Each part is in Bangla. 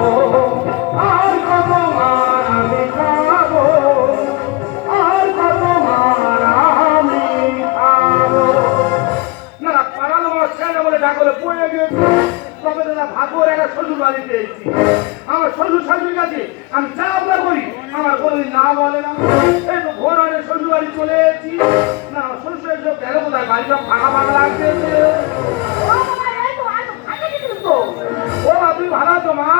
ও আর কত মার আমি খাবো, আর কত মার আমি খাবো। না পাড়ালো আমার ছেলে বলে ডাকলে পড়ে গেছে। তবে দাদা ভাগর একটা শ্বশুর বাড়িতে এসেছি, আমার শ্বশুর শাশুড়ি কাছে আমি যা আপনার করি আমার কোনোদিন না বলে না। এই তো ভোর আগে শ্বশুর বাড়ি চলে এসেছি, না শ্বশুর এসে গেল কোথায়, বাড়িটা ফাঁকা ফাঁকা লাগছে। ও মা তুমি ভালো আছো মা?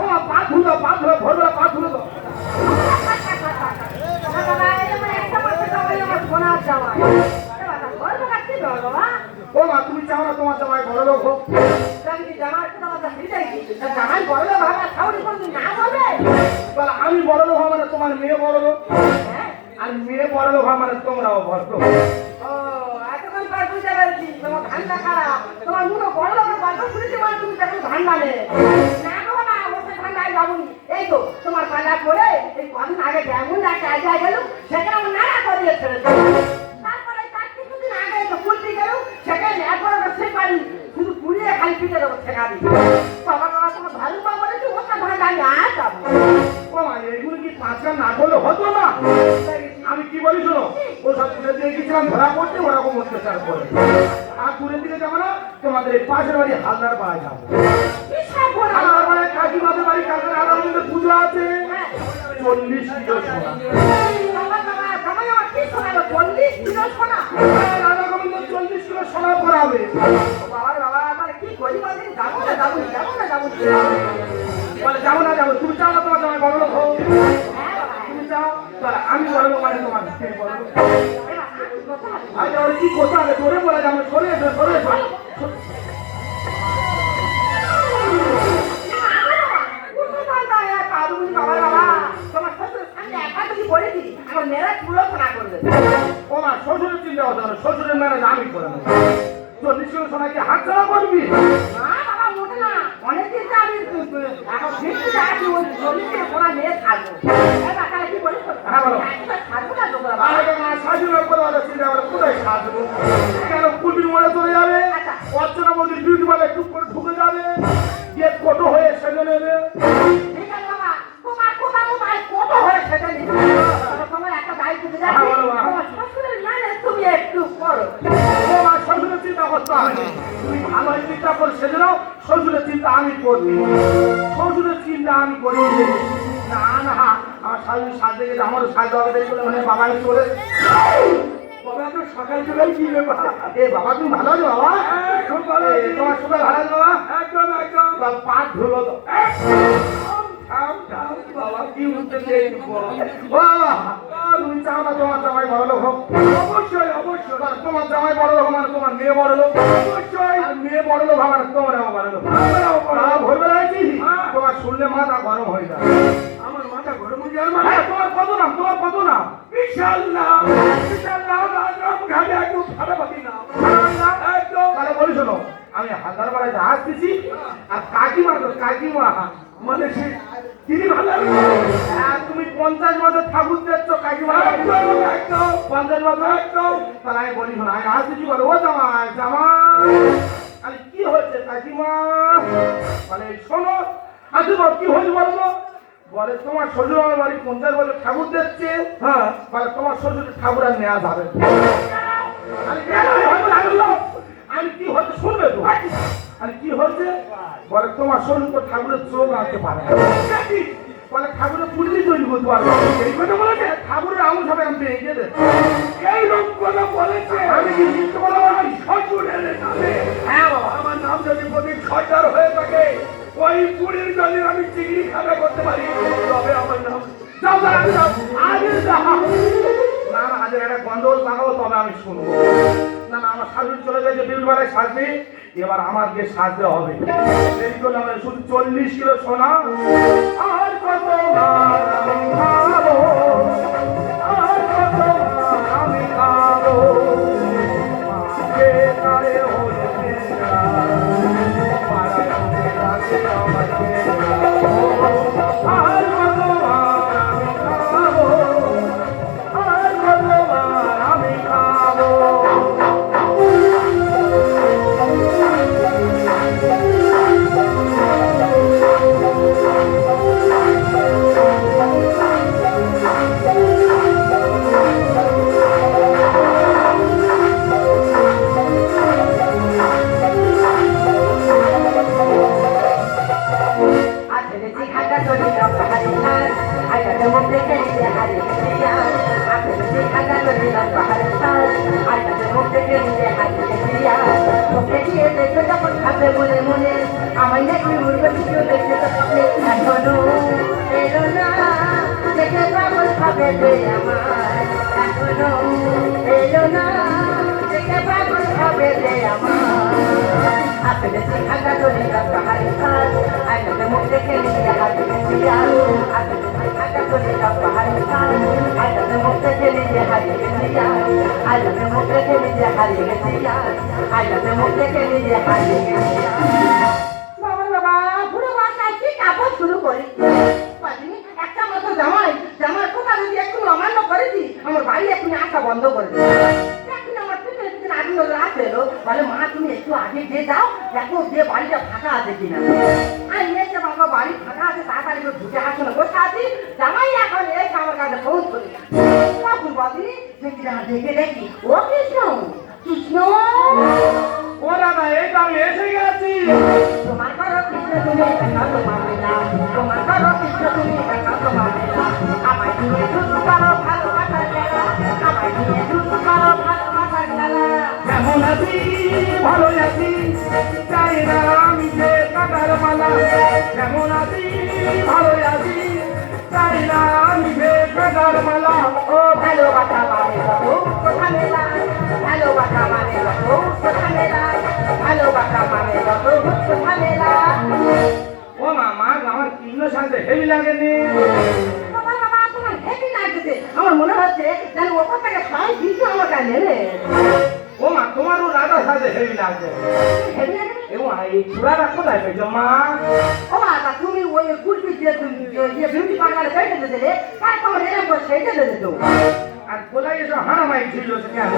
ও মা পা ধুলো, পা ধুলো, ভোরবেলা পা ধুলো তো। ও মা তুমি চাও না তোমার জামাই বড় লোক হোক? আমি বড় লোক হওয়া মানে তোমার মেয়ে বড় লোক, আর মেয়ে বড় লোক হওয়া মানে তোমরাও ভদ্র। তোমার মুখে বড় লোকের গল্প শুনেছি মানে তুমি তখন ধান্দা নেই না গো না, ওসে ঠান্ডায় যাবনি। এই তো তোমার পাল্লা পড়ে এই কদিন আগে যেমন একটা গেল সেখানে আমার নাড়া করিয়ে ছেড়েছে। তারপরে তার কিছুদিন আগে তো পুলটি গেল, সেখানে একবার সে পারি শুধু পুড়িয়ে খালি পিঠে দেবো ঠেকাবি। বাবা বাবা তোমার ভালো পা বলেছি ওটা ধান্দা আমি আর যাবো। ও মা এইগুলো কি পাঁচটা না করলে হতো না? আমি কি বলি শোনো, ও সব তুলে দিয়ে গেছিলাম ধরা পড়তে, ওরকম অত্যাচার করে। আর দূরের দিকে যাবো না, তোমাদের এই পাশের বাড়ি হালদার পাড়ায় যাবো। হালদার পাড়ায় কাকিমাদের বাড়ি, কাকার আনন্দের পুজো আছে। 40 কিলো সোনা। 40 কিলো সোনা? রাধা গোবিন্দ 40 কিলো সোনা পরাবে। বাবার বাবা মানে কি করি বলে যাবো না যাবো যাবো না যাবো বলে যাবো না যাবো। তুমি চাও না তোমার জামাই বড় লোক হোক? তুমি চাও তাহলে আমি বড় লোক মানে তোমার স্ত্রী বড় লোক। আচ্ছা ওরা কি করতে হবে তোরে বলে যাবো, সরে এসো সরে এসো। ও মা শ্বশুরের চিন্তা হতো না, শ্বশুরের ম্যানেজ আমি করে নেবো। 40 কিলো সোনা কি হাত ছাড়া করবি? অনেকদিন আমি এখন ফিরতে যাচ্ছি ওই 40 কিলো সোনা নিয়ে থাকবো। হ্যাঁ বলো। থাকবো না তোমরা আরে মা সাজুর করে বলে চিন্তা করে কোথায় সাজবো? কেন কুলবির মনে চলে যাবে, অর্চনা মোদির বিউটি পার্লারে টুক করে ঢুকে যাবে, গিয়ে কোটো হয়ে সেজে নেবে। ঠিক আছে বাবা, তোমার কোথা কোথায় কত হয়ে সেটা নিতে তোমার একটা দায়িত্ব দিয়ে যাচ্ছি। তোমার শ্বশুরের ম্যানেজ তুমি একটু করো। তোমার শ্বশুরের চিন্তা করতে হবে না, তুমি ভালো চিন্তা করে সেজে নাও। শ্বশুরের চিন্তা আমি করি, শ্বশুরের চিন্তা আমি করি না। না আমার শাশুড়ি সাজতে গেছে, আমারও সাজতে হবে দেরি করে, মানে বাবা আমি চলে। বাবা তো সকাল সকাল কি ব্যাপার? এ বাবা তুমি ভালো আছো বাবা? খুব ভালো। তোমার সকাল ভালো আছে বাবা? একদম একদম। পা ধুলো তো। বাবা কি উঠতে বাবা তুমি চাও না তোমার জামাই বড় লোক হোক? অবশ্যই অবশ্যই। তোমার জামাই বড় লোক মানে তোমার মেয়ে বড় লোক? অবশ্যই। মেয়ে বড় লোক আমার তোমরাও বড় লোক। ভোরবেলা আছি তোমার শুনলে মাথা গরম হয়ে যায়। আমার মাথা গরম হয়ে যায় মানে? তোমার কত নাম? তোমার কত নাম? বিশাল নাম, বিশাল নাম। রাজরাম ঘাটে একদম ফাটাফাটি নাম। একদম। তাহলে বলি শোনো, আমি হাজার বাড়াইতে আসতেছি আর কাকিমা তো কাকিমা মানে সে তিনি ভালো। তুমি 50 বছর ঠাকুর দেখছো কাকিমা? একদম 50 বছর। একদম। তাহলে আমি বলি শোনো, আমি আসতেছি বলে ও জামাই জামাই আরে কি হয়েছে কাকিমা? মানে শোনো আসতে বল কি হয়েছে বলবো। বলে তোমার শ্বশুর আমার বাড়ি 50 বছর ঠাকুর দেখছে। হ্যাঁ বলে তোমার শ্বশুরের ঠাকুর আর নেওয়া যাবে। আমি কি হচ্ছে শুনবে তো? আর কি হচ্ছে বলে তোমার শ্বশুর তো ঠাকুরের চোখ আনতে পারে, বলে ঠাকুরের পুরীই তৈরি করতে পারবে। এই কথা বলেছে ঠাকুরের আঙুল সবাই আমি পেয়ে গেছে। এই রকম কথা বলেছে। আমি কি মিথ্যে বলা বলি? শ্বশুরের নামে। হ্যাঁ বাবা আমার নাম যদি প্রতি 6বার হয়ে থাকে ওই পুরীর জন্য আমি চিংড়ি খাতা করতে পারি, তবে আমার নাম যাও যাও আজ যাও না না আজ একটা গন্ডগোল লাগাবো তবে আমি শুনবো। না না আমার শাশুড়ি চলে গেছে বিলবাড়ায় সাজবে, এবার আমার গিয়ে সাজতে হবে। এই জন্য আমি শুধু 40 কিলো সোনা আর কত আমি খাবো, আর কত আমি খাবো। মাকে তারে হলে আর কত আমি খাবো, আর কত আমি খাবো। থেকে নিজে হারিয়ে দিয়া ওকে গিয়ে দেখে যখন ভাবে মনে মনে আমায় নাকি উড়বে কিছু দেখতে তো স্বপ্নে এখনো এলো না দেখে পাগল ভাবে যে আমার এখনো এলো না দেখে পাগল ভাবে যে আমার আসলে শিখাটা চলে যাচ্ছে হারি খান আইনাতে মুখ দেখে নিজে হারিয়ে দিয়া আসলে শিখাটা চলে যাচ্ছে হারি খান আইনাতে মুখ দেখে নিজে হারিয়ে দিয়া আইনাতে মুখ দেখে নিজে হারিয়ে দিয়া আইনাতে মুখ দেখে নিজে হারিয়ে দিয়া বাবা বাবা পুরো বাসায় কি কাপড় শুরু করি পাদিনি একটা মতো জামার কথা যদি একটু অমান্য করেছি আমার বাড়ি এখনই আসা বন্ধ করে এখন আমার পিছনে আগুন রাত এলো বলে মা তুমি একটু আগে দিয়ে যাও দেখো যে বাড়িটা ফাঁকা আছে কিনা আমি এসে বাবা বাড়ি ফাঁকা আছে তাড়াতাড়ি করে ঢুকে আসলে বসে আছি জামাই এখন এসে আমার কাছে ফোন করে তখন বাদিনি দেখে দেখি ও কৃষ্ণ কৃষ্ণ ও দাদা এই তো আমি এসে গেছি। তোমার ঘর কৃষ্ণ তুমি দেখা তো পাবে না তোমার ঘর কৃষ্ণ তুমি দেখা তো পাবে না আমায় নিয়ে শুধু করো ভালোবাসার খেলা আমায় নিয়ে শুধু করো ভালোবাসার খেলা কেমন আছি ভালো আছি চাই না আমি যে কাটার মালা কেমন আছি ভালো আছি চাই না আমি যে কাটার মালা ও ভালোবাসা মানে কত কথা মেলা ভালোবাসা মানে কত কথা মেলা ভালোবাসা মানে কত কথা মেলা ও মামা আমার কৃষ্ণ সাথে হেভি লাগেনি। বাবা বাবা তোমার হেভি লাগছে আমার মনে হচ্ছে যেন ওপর থেকে সবাই কিছু আমার কাছে নেবে ও মা তোমারও রাধার সাথে হেভি লাগছে। হেভি লাগে এবং এই চূড়াটা কোথায় পেয়েছো মা? ও বাবা তুমি ওই কুলপি দিয়ে যে বিউটি পার্লারে বেঁধে দিলে তার তোমার এরকম করে সেইটা দিয়ে দিত আর কোথায় এসো হানামাই ছিল কেন?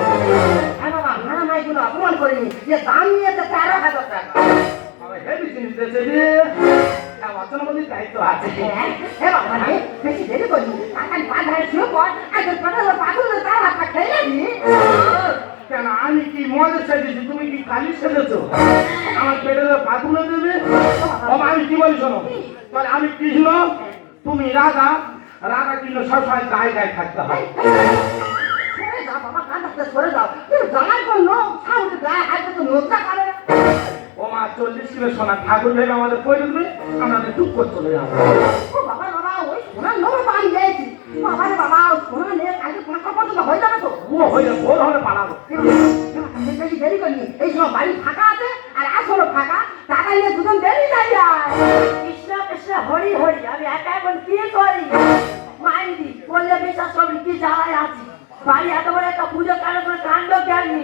হ্যাঁ বাবা হানা মাইগুলো অপমান করিনি যে দাম নিয়েছে 13,000 টাকা হেভি জিনিস দিয়েছে রে। অচনপতির দায়িত্ব আছে। হ্যাঁ বাবা রে বেশি দেরি করিনি তাড়াতাড়ি পা ধরে শুয়ে পড় একজন পাঠালো পাগল তার হাতটা খেয়ে যাবি কেন আমি কি মদের সেজেছি তুমি কি কালি সেজেছো? আমার পেটে পা তুলে দেবে? ও মা, আমি কি বলি শোনো, তাহলে আমি কৃষ্ণ তুমি রাধা, রাধা কৃষ্ণ সবসময় গায়ে গায়ে থাকতে হয়। সরে যাও বাবা কাঁদাতে সরে যাও তুমি জামাই করলো সামনে গায়ে হাতে তো নোজা করে ও মা 40 কিলো সোনা ঠাকুর ভেবে আমাদের পয়লে দেবে, আমরা টুক করে চলে যাবো। ও বাবা বাবা ওই সোনার লোভে তো আমি গেছি বাবা রে বাবা সোনা নিয়ে কালকে 5টা পর্যন্ত হয়ে যাবে তো ও হয়ে যাবে, ভোর হলে পালাবো। বেশি দেরি করিনি এই সময় বাড়ি ফাঁকা আছে আর আসলো ফাঁকা টাকা নিয়ে দুজন দেরি যাই যায় কৃষ্ণ কৃষ্ণ হরি হরি আমি একা এখন কি করি মাইদি বললে বিশ্বাস করবি কি জ্বালায় আছি বাড়ি এত বড় একটা পুজো কেন করে কাণ্ড জ্ঞানী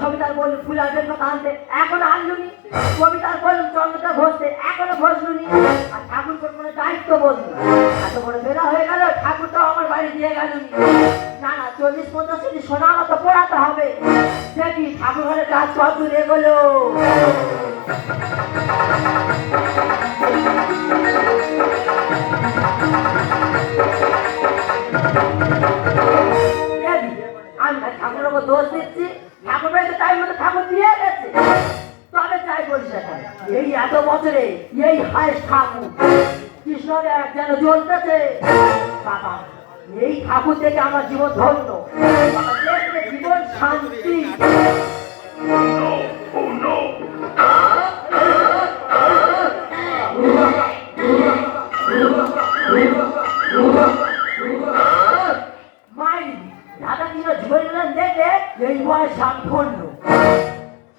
সবিতার বললু ফুল আসবেন কথা আনতে এখনো আনলুনি কবিতার বললু চন্দ্রটা ঘষতে এখনো ঘষলুনি আর ঠাকুর কোনো দায়িত্ব বললি এত বড় বেলা হয়ে গেল ঠাকুরটাও আমার বাড়ি দিয়ে গেলুনি না না 40-50 কেজি সোনা মতো পোড়াতে হবে দেখি ঠাকুর ঘরের কাজ কত দূর এগোলো আমি ঠাকুরের ওপর দোষ দিচ্ছি ঠাকুর বাড়িতে টাইম মতো ঠাকুর দিয়ে গেছে তবে চাই বলিস এখন এই এত বছরে এই হায় ঠাকুর কৃষ্ণের এক যেন জ্বলতেছে বাবা এই ঠাকুর থেকে আমার জীবন ধন্য দেখলে জীবন শান্তি মাই দাদা কি ঝুললেন দেখে এই বয়স সম্পূর্ণ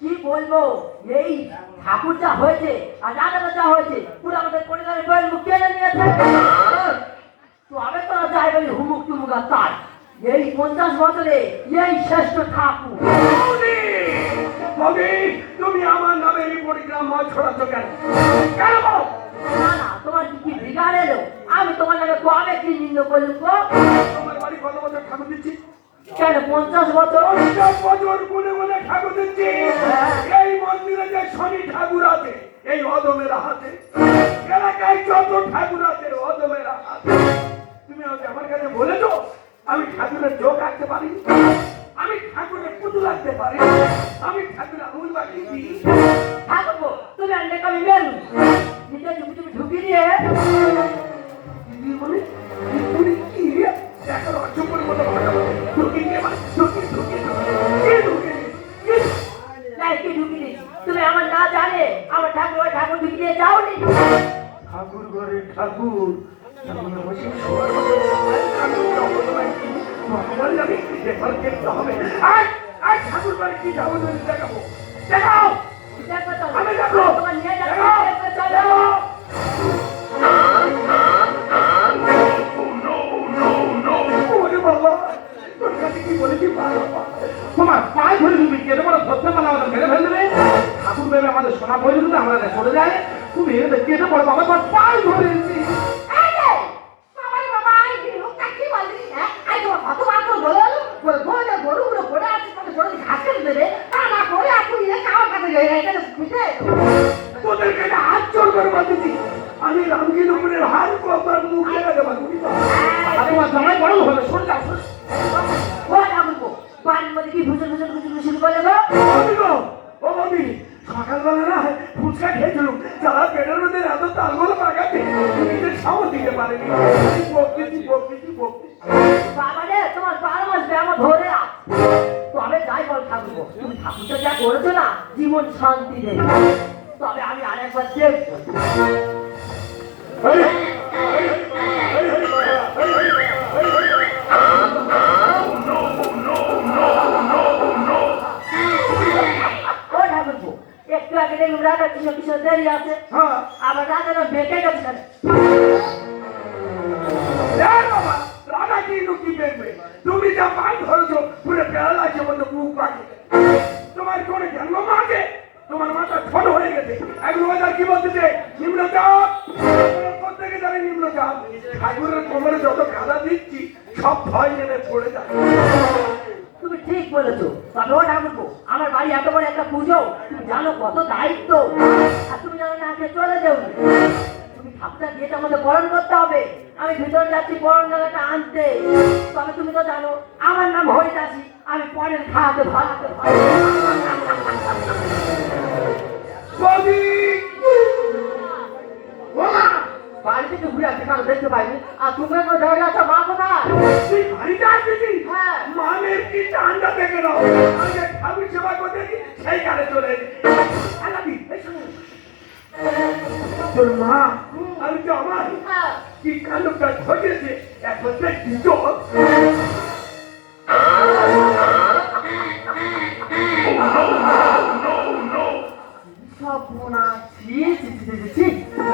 কি বলবো এই ঠাকুর যা হয়েছে আর দাদা যা হয়েছে পুরো আমাদের পরিবারের বইয়ের মুখ কেড়ে নিয়েছে তো আমি তো যাই বলি হুমুক টুমুক আর তার এই 50 বছরে এই শ্রেষ্ঠ ঠাকুর তুমি আমার নামে এই পরিগ্রাম ময় ছড়াচ্ছ কেন? কেন বলো? না না তোমার কি বিগাড় এলো আমি তোমার নামে কবে কি নিন্দ করলাম গো তোমার বাড়ি কত বছর ঠাকুর দিচ্ছি? কেন 50 বছর 50 বছর গুনে গুনে ঠাকুর দিচ্ছি। এই মন্দিরে যে শনি ঠাকুর আছে এই অদমের হাতে, এলাকায় যত ঠাকুর আছে অদমের হাতে। তুমি আমার কাছে বলেছো আমি ঠাকুরের চোখ আঁকতে পারি, আমি ঠাকুরের পুতুল আঁকতে পারি, আমি ঠাকুরের আঙুল বাঁকিয়েছি। থাকবো তুমি আনলে কবি বেরু নিজে তুমি ঢুকি দিয়ে বলি তুমি কি এখন অচুপের মতো ভালো ঢুকি দিয়ে ঢুকি ঢুকি ঢুকি ঢুকি না জানে আমার ঠাকুর ওই ঠাকুর ঢুকিয়ে যাওনি। ঠাকুর ঘরে ঠাকুর ঠাকুরের বসে শোয়ার মতো ঠাকুর যখন নাকি ভগবান জানি এবার দেখতে হবে। আয় আয় ঠাকুর বাড়ি কি যাবো যদি দেখাবো, দেখাও। দেখো চলো, আমি দেখবো। তোমার নিয়ে যাচ্ছি, দেখাও, দেখো চলো। দেখাও। ওরে বাবা, তোর কাছে কি বলেছি বাবা? তোমার পায়ে ধরে তুমি কেটে বড় ধরতে পারলে আমাদের মেরে ফেলে দেবে। ঠাকুর ভেবে আমাদের সোনা বই দিলে আমরা চলে যায়, তুমি এদের কেটে পড়ো বাবা, তোমার পায়ে ধরেছি। এই যে, বাবারে বাবা, এই লোকটা কি বললি, হ্যাঁ? এই তোমার কতবার করে বলে, গরুগুলো পড়ে আছে, তোমাকে গরু ঘাস কেটে দেবে, তা না করে আর তুমি এসে আমার কাছে এখানে খুঁজে। তোদের কাছে হাত চোর করে বাঁধেছি, আমি রামকে নুপুরের হাত কবার মুখে দেবো। তোমার জামাই বড় হলো, সরে যাও, সরে যাও। ও ঠাকুরপো, বাড়ির মধ্যে কি ভুজুর শুরু করে দেবো? বৌদি গো, ও বৌদি, সকালবেলা না ফুচকা খেয়েছিলাম, যারা পেটের মধ্যে এত তালগুলো পাকাতে নিজের সাহস দিতে পারেনি। বকতেছি। বাবা রে, তোমার 12 মাস ব্যায়াম ধরে আছ। তবে যাই বল ঠাকুরপো, তুমি ঠাকুরটা যা করেছো না, জীবন শান্তি দেবে। তবে আমি আরেকবার দেখবো। ও ঠাকুরপো, একটু আগে দেখুন রাজা কিশোর দেরি আছে, হ্যাঁ, আবার রাজারা বেঁকে গেছে। বাবা, রাধা কি লুকি দেখবে? তুমি যা পান ধরেছো পুরো বেড়া লাগছে বলতে মুখ পাখি। তোমার কোনো জন্ম মাকে, তোমার মাথা ছোট হয়ে গেছে। এক রোজার কি বলতেছে? নিম্নচাপ। প্রত্যেকে জানে নিম্নচাপ। ঠাকুরের কোমরে যত কাদা দিচ্ছি সব ভয় নেমে পড়ে যায়। তুমি ঠিক বলেছো। তবে ও ঠাকুরপো, আমার বাড়ি এত বড় একটা পুজো, তুমি জানো কত দায়িত্ব। আর তুমি জানো না আজকে চলে যাও, তুমি ঠাকুরটা দিয়ে তো আমাদের বরণ করতে হবে। আমি ভিতরে যাচ্ছি বরণ ডালাটা আনতে। তবে তুমি তো জানো আমার নাম হরিদাসী, আমি পরের খাওয়াতে ভাড়াতে বৌদি! বাড়ি থেকে ঘুরে আসছি, কারো দেখতে পাইনি। আর তুমি কোনো জায়গায় আছো, মা কোথায়? তুই বাড়িতে আসবি? হ্যাঁ। মানের কি ঠান্ডা দেখে নাও। আগে ঠাকুর সেবা করতে কি সেই কালে চলে এলি। আলাবি, এই শোনো। তোর মা আর জামাই হ্যাঁ। কি কাণ্ডটা ঘটেছে এখন দেখছি তো।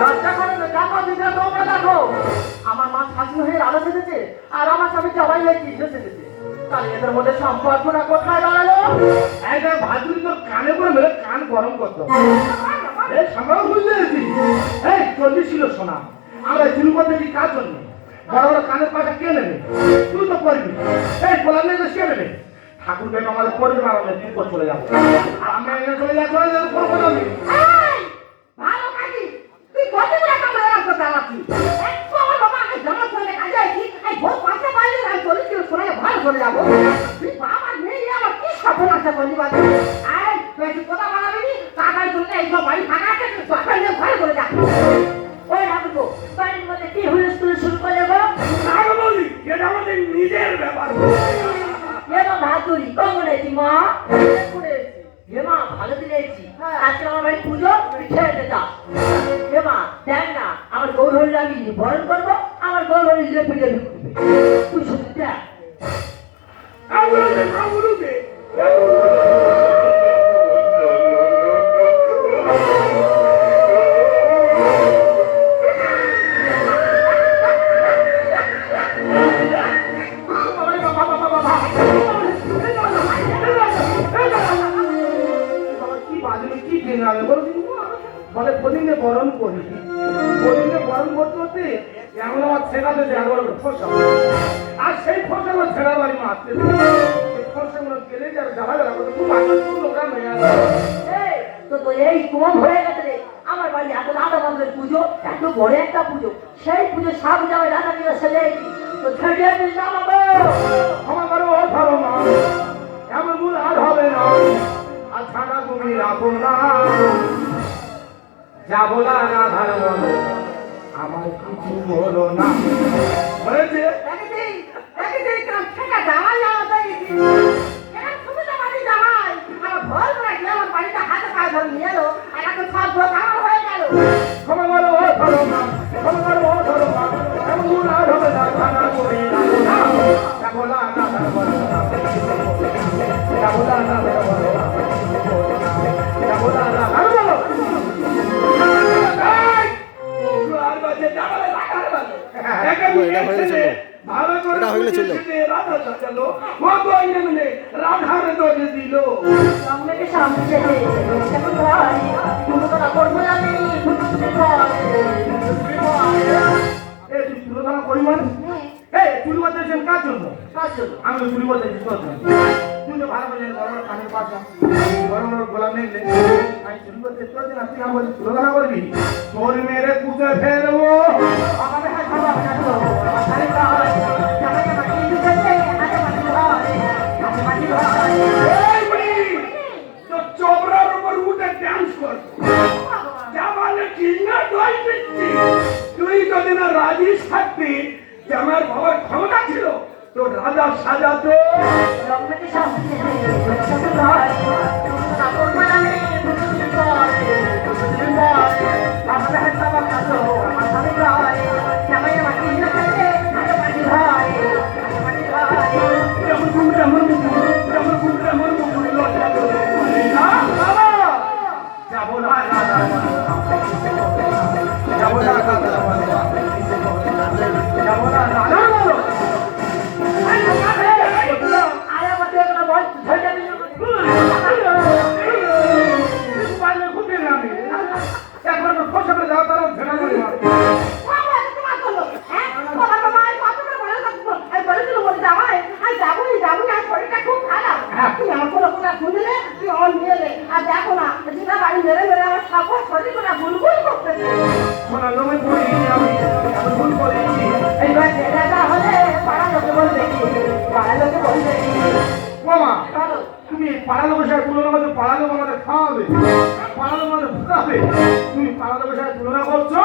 লজ্জা করে না, দেখো দিদি, তোমরা দেখো। আমার মা শাশুড়ি হয়ে রাজা সেজেছে, আর আমার স্বামী জবাই হয়ে কৃষ্ণ সেজেছে। তাহলে এদের মধ্যে সম্পর্কটা কোথায় দাঁড়ালো? একদম ভাদুরি তো কানে করে মেরে কান গরম করতো। এই সামরাও বুঝতে পেরেছি। এই চল্লিশ ছিল সোনা, আমরা চুরি করতে কি কাজ জন্য? বড় বড় কানের পাশে কে নেবে? তুই তো করবি। এই বলার নেই তো সে নেবে। ঠাকুর বেটা আমাদের করবে না, আমাদের তুই চলে যাবো। আর আমি এখানে চলে যাবো, কোনো কথা নেই। এই, ভালো কাকি, তুই কতগুলো কামড়ে রাখতে চালাচ্ছিস? একটু আমার বাবা আগে জামা ছেড়ে কাজে আইছি, এই ভোর 5টা বাজে আমি 40 কিলো সোনাকে ভালো চলে যাবো। তুই বাবার মেয়ে আমার কি সর্বনাশা করলি বাবা? এই, তুই একটু কথা বলাবি নি? টাকায় চলে এই সব বাড়ি ফাঁকা আছে, তুই বাবার নিয়ে ঘরে চলে যা। ওই রাখবো, বাড়ির মধ্যে কি হুলস্থুল শুরু করে গো? না গো বলি, এটা আমাদের নিজের ব্যাপার। এবার ভাতুরি কখন এসি মা? এখন এসি। এ মা, ভালো দিনে এসি। আজকে আমার বাড়ি পুজো, তুই খেয়ে দে যা। এ মা, দেখ না, আমার গৌর হরির আমি বরণ করবো, আমার গৌর হরি লেপে লেপে ঘুরবে। তুই শুধু দেখ। আমাদের কামড়ুকে বলে প্রতিদিনে বরণ করি, প্রতিদিনে বরণ করতে করতে এমন আমার ছেড়াতে যে একবার ফসা, আর সেই ফসা আমার ছেড়া বাড়ি মারতে সেই ফসাগুলো গেলে যারা জ্বালা জ্বালা করতে খুব আনন্দ লোকরা মেয়ে আসে। এই, তো এই কম হয়ে গেছে রে। আমার বাড়ি এত রাধা মাধবের পুজো, এত বড় একটা পুজো, সেই পুজো সব জায়গায় রাধা নিয়ে সেজে তো ছেড়ে দিস না বাবা। ক্ষমা করো ও ধরো না, এমন ভুল আর হবে না। আর ছাড়া তুমি রাখো না, যাবো না রাধার বলো, আমার কিছু বলো না। হয়েছে জামাই আমার বাড়িতে হাতে কাজ ধরে নিয়ে এলো আর এখন সব ভোগ আমার হয়ে গেল। ক্ষমা করো ও ধর্মা, ক্ষমা করো ও ধর্মা, এমন আর হবে না খানা করি না। যাবো না না যাবো না, যাবো না না যাবো না, যাবো না না যাবো না। এই আর বাজে যাবে লাগার বাজে। একা এটা হয়ে গেছে। ভালো করে এটা হয়ে গেছিল। রাধা সাজালো, ও তো এমনি রাধার দোষে দিল। সামনে সামনে যেতে কেমন ভাই তুমি তো না করবো আমি এই তুই তুলনা পরিমাণ এই চুরি বলতেছেন কার জন্য? কাজ জন্য আমি তো চুরি বলতেছি তোর জন্য। তুই তো ভালো করে বড় বড় কানের পাশা, বড় বড় গোলাম নিলে আমি চুরি বলতে তোর জন্য তুই আমার তুলনা করবি? তোর মেরে পুজো ফেরবো। আমাকে হাত ধরা না তো আরে ভাই আমাকে মাটি দিতে আগে মাটি ভাই আগে মাটি ভাই এই বুড়ি, তোর চোবরার উপর উঠে ডান্স কর। জামালে কিনা দই দিচ্ছি। তুই যদি না রাজি থাকবি যে আমার বাবার ক্ষমতা ছিল তোর রাজা সাজাতো। সামনে সামনে যেতে কেমন ভাই তুমি তো না করবো আমি আমাকে হাত ধরা না তো আরে ভাই আমাকে মাটি দিতে আগে মাটি ভাই আগে মাটি ভাই যেমন ঘুমটা মন যেমন ঘুমটা মন লজ্জা করে না বাবা যাবো না যাবো না যাবো না বলো আরে মতে একটা বল ধরে যাবি পারলে খুঁজে আমি একবার ফসা করে যাও তারা ঝেড়া করে বাবা তোমার বলো হ্যাঁ বাবা বাবা কত করে বলে থাকবো এই বলেছিল বলে যাওয়াই আই যাবই আর শরীরটা খুব খারাপ তুমি আমার কোনো কথা শুনলে তুই অন নিয়ে নে আর দেখো না যেটা বাড়ি মেরে মেরে আমার সাপোর্ট শরীর করে বুলবুল করতেছে শোনা জমি পড়ি আমি ভুল করেছি। এইবার ছেলেটা হলে পাড়া লোকে বলবে কি পাড়া লোকে বলবে কি মামা চলো তুমি পাড়া লোকের সাথে তুলনা করছো, পাড়া লোক আমাদের খাওয়াবে, পাড়া লোক আমাদের ফুটাবে, তুমি পাড়া লোকের সাথে তুলনা করছো।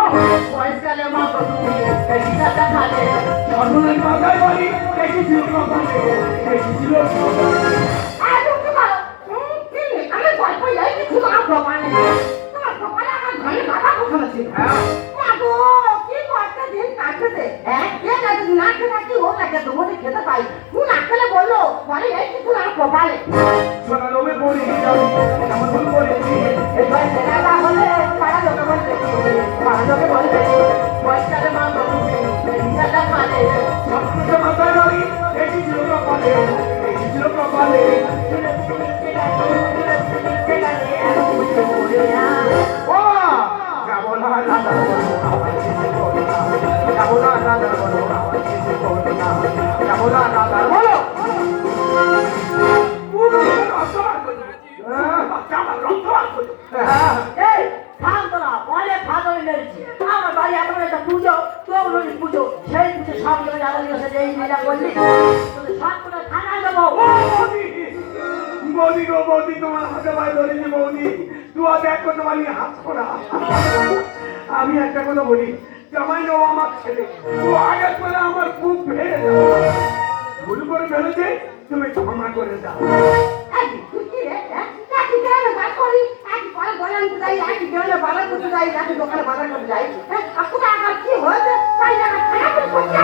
বয়সকালে মা তো তুমি এই গীতাটা খালে সর্বনাশ মাথায় বাড়ি একই ছিল কপালে, একই ছিল কপালে। আর তুমি বলো কি আমি গল্প যাই কিছু আমার প্রমাণে তোমার প্রমাণে আমার ঘরে কথা বসানো ছিল হ্যাঁ মাগো কি করতে দিন কাটতে হ্যাঁ কে কাটতে না খেতে কি ও লাগে তোমাকে খেতে পাই তুই না খেলে বললো বলে এই কিছু আমার কপালে শোনা জমি পড়ি আমি এমন ভুল করেছি। এবার ছেলেটা হলে পাড়া লোকে বলবে পাড়া লোকে বলবে বয়সকালে মা তো তুমি এই গীতাটা খালে সর্বনাশ মাথায় বাড়ি একই ছিল কপালে, একই ছিল কপালে। ও যাবো না দাদা যাবো না দাদা যাবো না দাদা বলো এই থাম তোরা অনেক ভালোই মেরেছি আমার বাড়ি এখন একটা পুজো চৌরণী পুজো সেই পুজো সব জন্য আলাদা গেছে যে এই মেলা করলি সব করে থানায় দেবো বৌদি গো বৌদি তোমার হাতে পায়ে ধরেছি বৌদি, তুই দেখো তোমার হাত খোলা। আমি একটা কথা বলি, জামাই নেও আমার ছেলে, ও আগে করে আমার বুক ভেঙে দাও। ভুল করে ফেলেছে, তুমি ক্ষমা করে দাও। একই তুই কি রে একই গ্রামে বাস করি একই পাড়া গলান যাই একই গ্রামে বাজার করতে যাই একই দোকানে বাজার করতে যাই আর কোথায় আমার কি হয়েছে তাই জায়গা খারাপ করে করতে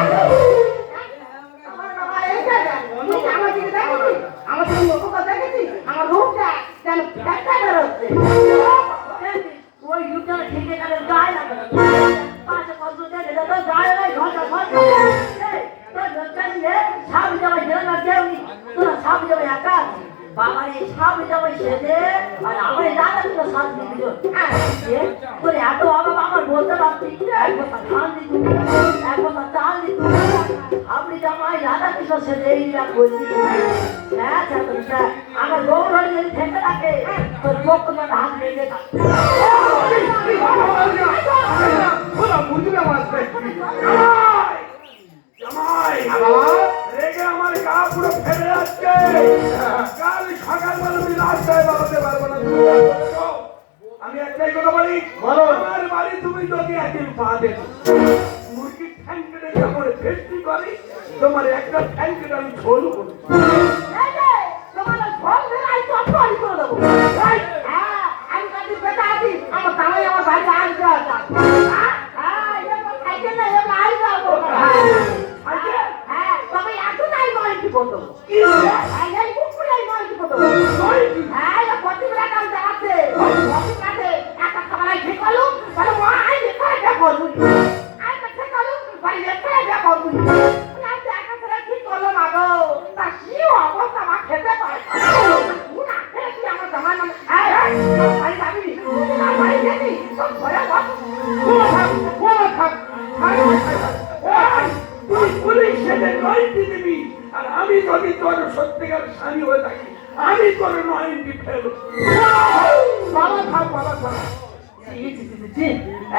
আমার বাবা এই জায়গা তুই আমার দিকে দেখেছি আমার দিকে মুখটা দেখেছি আমার রূপটা যেন একটা বেরোচ্ছে ওই রূপটা ঠিকই গেলে গায়ে লাগে পাশে কত দেখে তো গায়ে লাগে ঘন্টা ঘন্টা তোর লোকটা নিয়ে সাপ যাবে জেলে না কেউ তোরা সাপ যাবে একা বাবার এই সাপ যাবে সেদে আর আমার এই দাদা তো সাপ দিল তোর এত অভাব আমার বলতে পারছি এক কথা ধান দিত এক কথা চাল দিত আপনি জামাই রাধা কৃষ্ণ সেদে এইটা করছি হ্যাঁ আমার গৌর হয়ে যদি থেকে থাকে তোর পক্ষ না হাত লেগে থাকে বুঝলে আমার জামাই রেগে আমার গা পুরো ফেলে যাচ্ছে। কাল সকালবেলা আমি রাস্তায় বেরোতে পারবো না। আমি একটাই কথা বলি, আমার বাড়ি তুমি যদি একদিন পা দেবো মুরগির ঠ্যাং কেটে যেমন ফেস্টি করি তোমার একটা ঠ্যাং কেটে আমি ঝোল করি। তোমার ফল ধরে আমি তো অপরাধ করে দেবো হ্যাঁ আমি তোমার জামাই আমার বাড়িতে আসবে হ্যাঁ এটা তো সাইকেল না এবার আসবে হ্যাঁ তবে এত নাই নয় কি বলতো এই কুকুরাই নয় কি বলতো হ্যাঁ এটা প্রতিবেলা কাল যাচ্ছে প্রতিবেলাতে একটা খাবার ঠিক হলো তাহলে মা আই লেখা দেখো আই লেখা হলো ভাই লেখা দেখো না দেখা করে ঠিক হলো না গো তা কি অবস্থা মা খেতে পারে না খেলে কি আমার জামাই মানে এই ভাই যাবি না ভাই যাবি তো ঘরে বস তুই পুলিশ সেটা নয়টি দিবি আর আমি যদি তোর সত্যিকার স্বামী হয়ে থাকি আমি তোর নয়টি ফেলব বাবা থাক বাবা থাক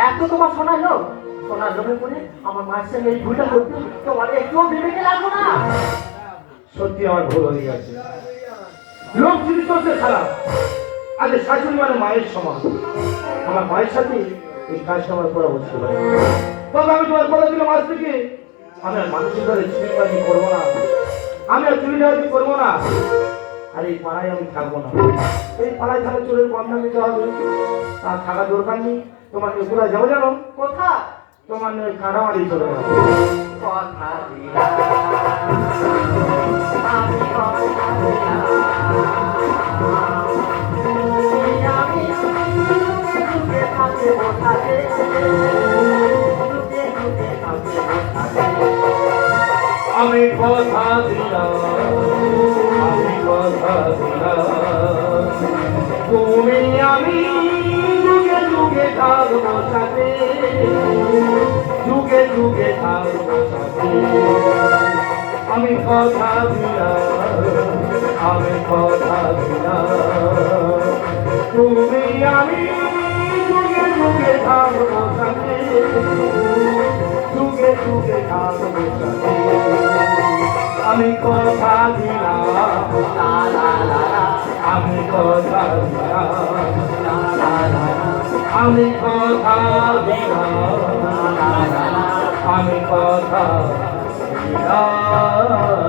এত তোমার শোনার লোক শোনার লোকের পরে আমার মায়ের সঙ্গে এই ভুলটা করতে তোমার একটুও বিবেকে লাগলো না সত্যি আমার ভুল হয়ে গেছে লোক যদি করছে খারাপ আগে শাশুড়ি মানে মায়ের সমান আমার মায়ের সাথে এই কাজটা আমার করা উচিত হবে তবে আমি তোমার কথা দিলাম আজ থেকে আমি আর মানুষের ঘরে চুরিবাজি করবো না আমি আর চুরিবাজি করবো না আর এই পাড়ায় আমি থাকবো না এই পাড়ায় থাকা চোরের বন্ধ নিতে হবে আর থাকা দরকার নেই তোমাকে কোথায় যাবো জানো কোথা তোমার কাটামারি চলে যাবো কথা দিলাম আমি কথা দিলাম আমি দুকে থাকে বসাতে দুকে থাকে বসাতে আমি কথা দিলাম আমি কথা দিলাম তুমি আমি যুগে যুগে থাকবো সাথে যুগে যুগে থাকবো সাথে আমি কথা দিলাম আমি কথা দিলাম তুমি আমি যুগে যুগে থাকবো সাথে যুগে যুগে থাকবো সাথে আমি কথা দিলাম লা লা লা আমি কথা দিলাম লা লা লা আমি কথা দিলাম আমি কথা দিলাম